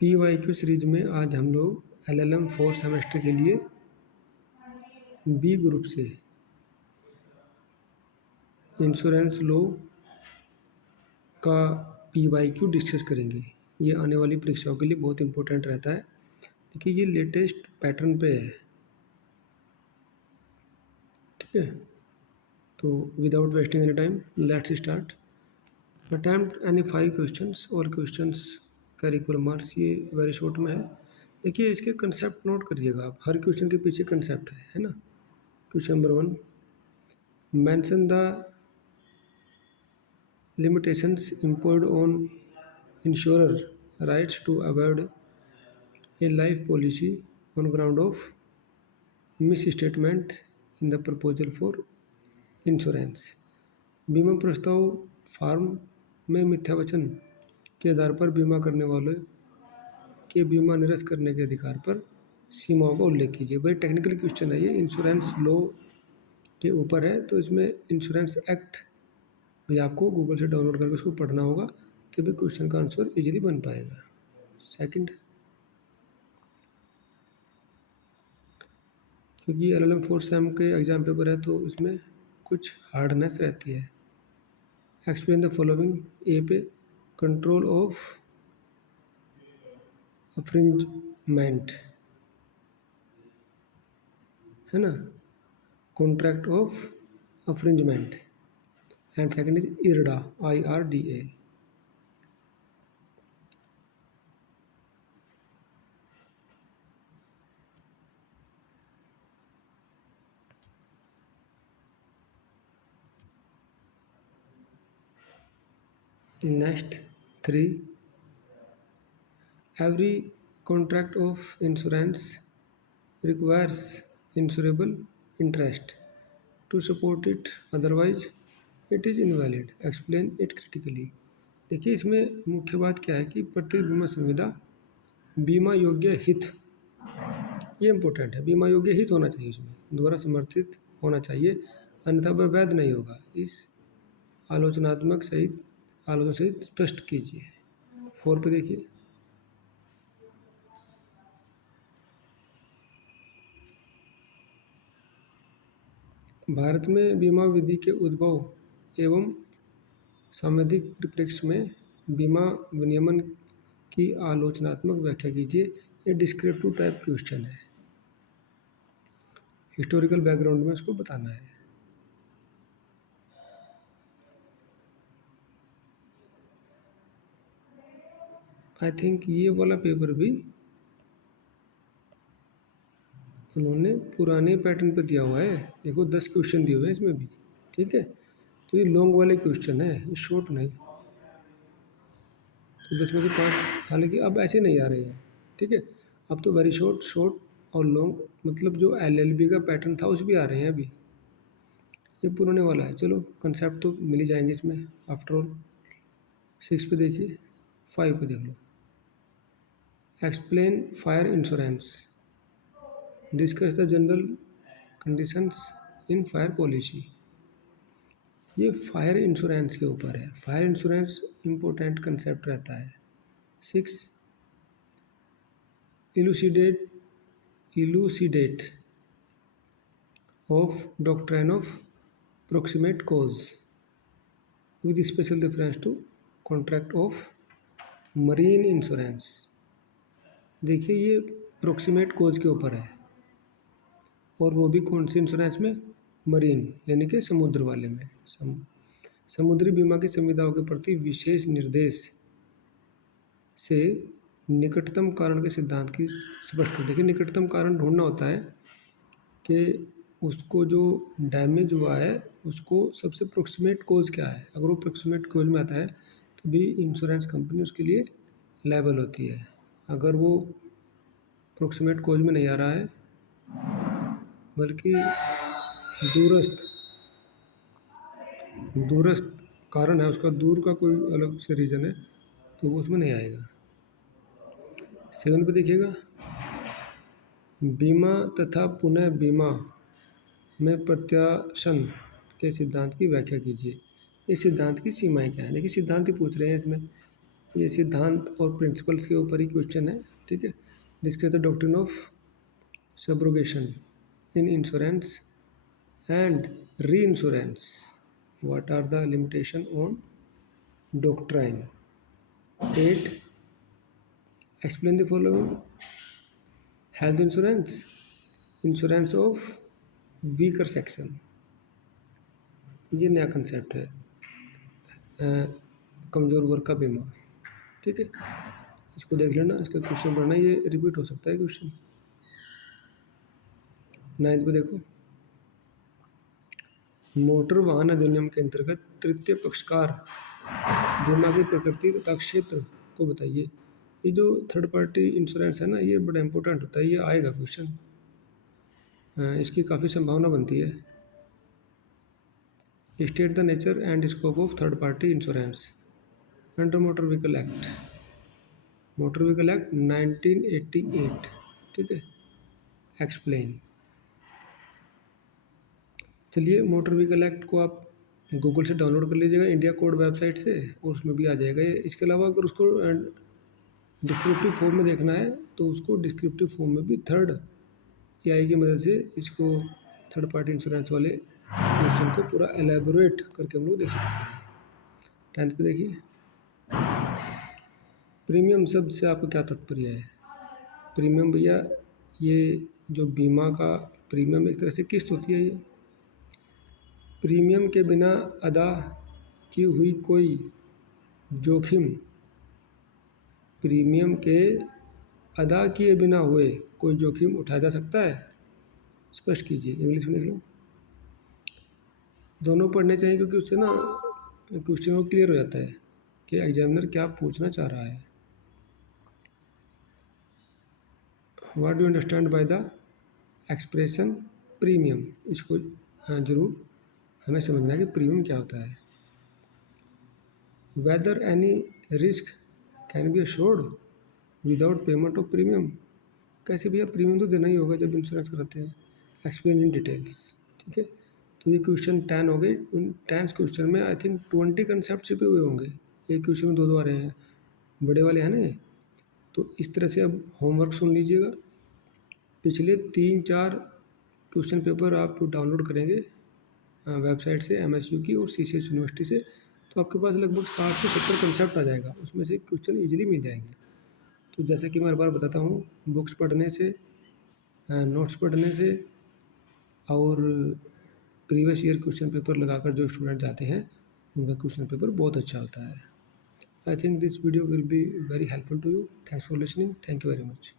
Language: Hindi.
PYQ सीरीज में आज हम लोग LLM 4 सेमेस्टर के लिए बी ग्रुप से इंश्योरेंस लॉ का PYQ डिस्कस करेंगे। ये आने वाली परीक्षाओं के लिए बहुत इंपॉर्टेंट रहता है। देखिए ये लेटेस्ट पैटर्न पे है, ठीक है। तो without wasting any time let's start. Attempt any 5 questions और क्वेश्चंस का रिक्वल मार्क्स ये वेरी शॉर्ट में है। देखिए इसके कंसेप्ट नोट करिएगा आप, हर क्वेश्चन के पीछे कंसेप्ट है ना। Question number 1, mention the limitations imposed on insurer rights to avoid a life policy on ground of misstatement in the proposal for insurance। बीमा प्रस्ताव फॉर्म में मिथ्या वचन के आधार पर बीमा करने वाले के बीमा निरस्त करने के अधिकार पर सीमाओं का उल्लेख कीजिए। बड़ी टेक्निकल क्वेश्चन है ये, इंश्योरेंस लॉ के ऊपर है, तो इसमें इंश्योरेंस एक्ट भी आपको गूगल से डाउनलोड करके उसको पढ़ना होगा, तभी क्वेश्चन का आंसर इजीली बन पाएगा। सेकंड, क्योंकि LLM 4 सेम के एग्जाम पेपर है तो इसमें कुछ हार्डनेस रहती है। Explain the following. ए पे कंट्रोल ऑफ अफ्रिंजमेंट है ना, contract of affreightment, and second is IRDA, IRDA। Next 3, every contract of insurance requires insurable interest to support it, otherwise it is invalid, explain it critically। देखिए इसमें मुख्य बात क्या है कि प्रत्येक बीमा संविदा बीमा योग्य हित, ये इम्पोर्टेंट है, बीमा योग्य हित होना चाहिए, उसमें द्वारा समर्थित होना चाहिए, अन्यथा वह वैध नहीं होगा। इस आलोचना सहित स्पष्ट कीजिए। 4 पे देखिए, भारत में बीमा विधि के उद्भव एवं सांविधिक परिप्रेक्ष्य में बीमा विनियमन की आलोचनात्मक व्याख्या कीजिए। ये डिस्क्रिप्टिव टाइप क्वेश्चन है, हिस्टोरिकल बैकग्राउंड में उसको बताना है। आई थिंक ये वाला पेपर भी उन्होंने पुराने पैटर्न पे दिया हुआ है। देखो 10 क्वेश्चन दिए हुए हैं इसमें भी, ठीक है। तो ये लॉन्ग वाले क्वेश्चन है, ये शॉर्ट नहीं। तो 10 में से 5, हालांकि अब ऐसे नहीं आ रहे हैं, ठीक है। अब तो वेरी शॉर्ट और लॉन्ग, मतलब जो LLB का पैटर्न था उस भी आ रहे हैं अभी, ये पुराने वाला है। चलो कंसेप्ट तो मिल ही जाएंगे इसमें आफ्टर ऑल। 6 पे देखिए, 5 पे देख लो, explain fire insurance, discuss the general conditions in fire policy. ये फायर इंश्योरेंस के ऊपर है, फायर इंश्योरेंस इम्पोर्टेंट कंसेप्ट रहता है। 6, elucidate of doctrine of proximate cause with special reference to contract of marine insurance. देखिए ये प्रोक्सीमेट कॉज के ऊपर है, और वो भी कौन सी इंश्योरेंस में, मरीन यानी कि समुद्र वाले में। समुद्री बीमा की संविधाओं के प्रति विशेष निर्देश से निकटतम कारण के सिद्धांत की स्पष्ट कर। देखिए निकटतम कारण ढूंढना होता है कि उसको जो डैमेज हुआ है उसको सबसे प्रोक्सीमेट कॉज क्या है। अगर वो प्रोक्सीमेट कॉज में आता है तभी इंश्योरेंस कंपनी उसके लिए लायबल होती है। अगर वो प्रोक्सीमेट कॉज में नहीं आ रहा है बल्कि दूरस्थ कारण है, उसका दूर का कोई अलग से रीज़न है, तो वो उसमें नहीं आएगा। 7 पे देखिएगा, बीमा तथा पुनः बीमा में प्रत्याशन के सिद्धांत की व्याख्या कीजिए। इस सिद्धांत की सीमाएं क्या है। देखिए सिद्धांत ही पूछ रहे हैं इसमें, ये सिद्धांत और प्रिंसिपल्स के ऊपर ही क्वेश्चन है, ठीक है। Discuss the doctrine of subrogation in insurance and reinsurance, what are the limitation on doctrine. 8. Explain the following. Health insurance, insurance of weaker section, ये नया कंसेप्ट है, कमज़ोर वर्ग का बीमा, ठीक है। इसको देख लेना, इसका क्वेश्चन पढ़ना, ये रिपीट हो सकता है क्वेश्चन। 9th पे देखो, मोटर वाहन अधिनियम के अंतर्गत तृतीय पक्षकार बीमा की प्रकृति तथा क्षेत्र को बताइए। ये जो थर्ड पार्टी इंश्योरेंस है ना, ये बड़ा इंपॉर्टेंट होता है, ये आएगा क्वेश्चन, इसकी काफ़ी संभावना बनती है। State the nature and scope of third party insurance under motor vehicle act, motor vehicle act 1988, ठीक है। एक्सप्लेन। चलिए, मोटर व्हीकल एक्ट को आप गूगल से डाउनलोड कर लीजिएगा, इंडिया कोड वेबसाइट से, और उसमें भी आ जाएगा ये। इसके अलावा अगर उसको डिस्क्रिप्टिव फॉर्म में देखना है तो उसको डिस्क्रिप्टिव फॉर्म में भी थर्ड एआई की मदद से इसको थर्ड पार्टी इंश्योरेंस वाले क्वेश्चन को पूरा एलेबोरेट करके हम लोग देख सकते हैं। 10th पे देखिए, प्रीमियम शब्द से आपको क्या तात्पर्य है। प्रीमियम भैया, ये जो बीमा का प्रीमियम एक तरह से किस्त होती है। ये प्रीमियम के बिना अदा की हुई कोई जोखिम, प्रीमियम के अदा किए बिना हुए कोई जोखिम उठाया जा सकता है। स्पष्ट कीजिए, इंग्लिश में लिख लो। दोनों पढ़ने चाहिए, क्योंकि उससे ना क्वेश्चन को क्लियर हो जाता है कि एग्जामिनर क्या पूछना चाह रहा है। What do understand by the expression premium, इसको जरूर हमें समझना है कि प्रीमियम क्या होता है। Whether any risk can be assured without payment of premium, कैसे भैया, प्रीमियम तो देना ही होगा जब इंश्योरेंस कराते हैं। एक्सप्लेन इन डिटेल्स, ठीक है। तो ये क्वेश्चन 10 हो गए। उन 10 क्वेश्चन में आई थिंक 20 कंसेप्ट छिपे हुए होंगे, एक क्वेश्चन में 2 आ रहे हैं, बड़े वाले हैं ना। तो इस तरह से अब होमवर्क सुन लीजिएगा। पिछले 3-4 क्वेश्चन पेपर आप डाउनलोड करेंगे वेबसाइट से, MSU की और CCS यूनिवर्सिटी से, तो आपके पास लगभग 60 से 70 कंसेप्ट आ जाएगा, उसमें से क्वेश्चन ईजिली मिल जाएंगे। तो जैसे कि मैं हर बार बताता हूँ, बुक्स पढ़ने से, नोट्स पढ़ने से और प्रीवियस ईयर क्वेश्चन पेपर लगाकर जो स्टूडेंट जाते हैं उनका क्वेश्चन पेपर बहुत अच्छा होता है। I think this video will be very helpful to you. Thanks for listening. Thank you very much.